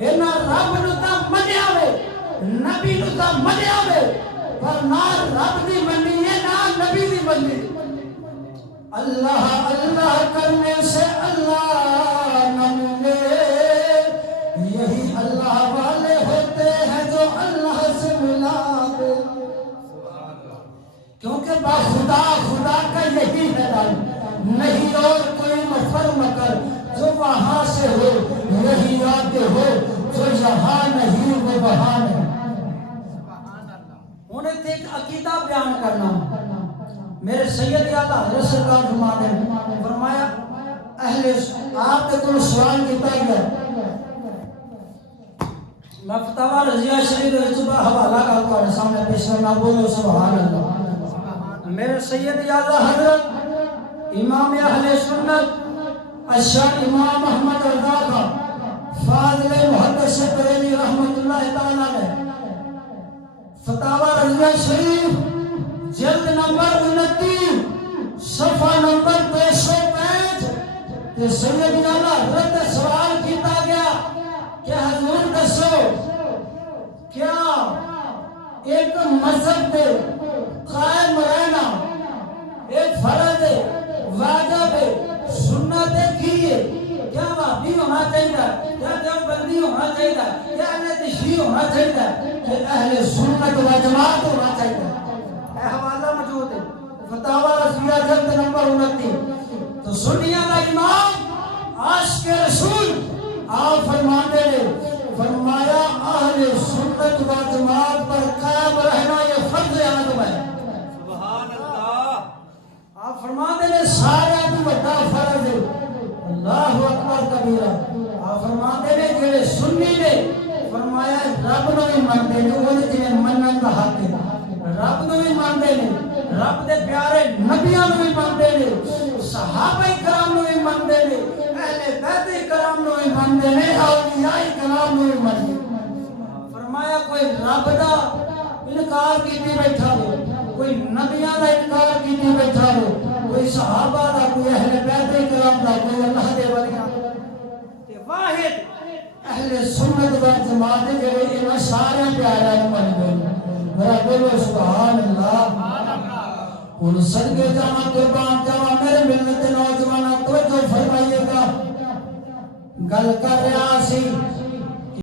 اینا رب نو تا منیا وے نبی نو تا منیا وے پر نہ رب دی منی ہے نہ نبی دی منی اللہ اللہ کرنے سے اللہ نہ ملے یہی اللہ والے ہوتے ہیں جو اللہ سے ملا دے کیونکہ با خدا خدا کا یہی ہے رنگ نہیں اور کوئی مفر مکر جو وہاں سے ہو یہی آتے ہو جو یہاں نہیں وہ وہاں نہیں انہیں ایک عقیدہ بیان کرنا میرے سید اعلیٰ حضرت سرکار نے فرمایا اہل آپ کے کوئی سوال کیتا گیا میں فتاوی رضیہ شریف کے صبح حوالہ کا تمہارے سامنے پیش کرنا بولو سبحان اللہ میرے سید اعلیٰ حضرت امام اہل سنت اشار امام محمد رضا کا فاضل محدث بریلوی رحمت اللہ تعالیٰ نے فتاوی رضیہ شریف جلد نمبر 29 صفحہ نمبر 205 کہ سید اعلیٰ حضرت سوال کیتا گیا کہ حضور دسو کیا ایک مذہب پہ قائم رہنا ایک فرض ہے واجب ہے سنت ہے کی ہے کیا وہابی ہونا چاہیے کیا دیوبندی ہونا چاہیے کیا اہل تشیع ہونا چاہیے کہ اہل سنت و جماعت ہونا چاہیے حوالہ موجود ہے فتاوی رضیہ جلد نمبر 29 تو سنیہ کا امام عاشق رسول آپ فرماتے ہیں فرمایا اہل سنت و جماعت پر قائم رہنا یہ فرض عین ہے سبحان اللہ آپ فرماتے ہیں سارے تو بڑا فرض ہے اللہ اکبر کبیرہ آپ فرماتے ہیں کہ سنی نے فرمایا رب نو بھی مانتے ہیں وہ جنہیں منن دا حق ہے رب نو بھی مانتے ہیں رب دے پیارے نبیاں نو بھی مانتے ہیں صحابہ کرام نو بھی مانتے ہیں اہل بیت کرام نو بھی مانتے ہیں اولیاء کرام نو بھی مانتے ہیں فرمایا کوئی رب دا انکار کیتے بیٹھا ہو کوئی نبیاں دا انکار کیتے بیٹھا ہو کوئی صحابہ دا کوئی اہل بیت کرام دا کوئی اللہ دے ولیاں تے واحد اہل سنت و جماعت کے ان سارے پیارے مان گئے میرا بولو سبحان اللہ ان صدقے جاواں قربان جاواں میرے ملت نوجواناں توجہ فرمائیے گا گل کر رہا سی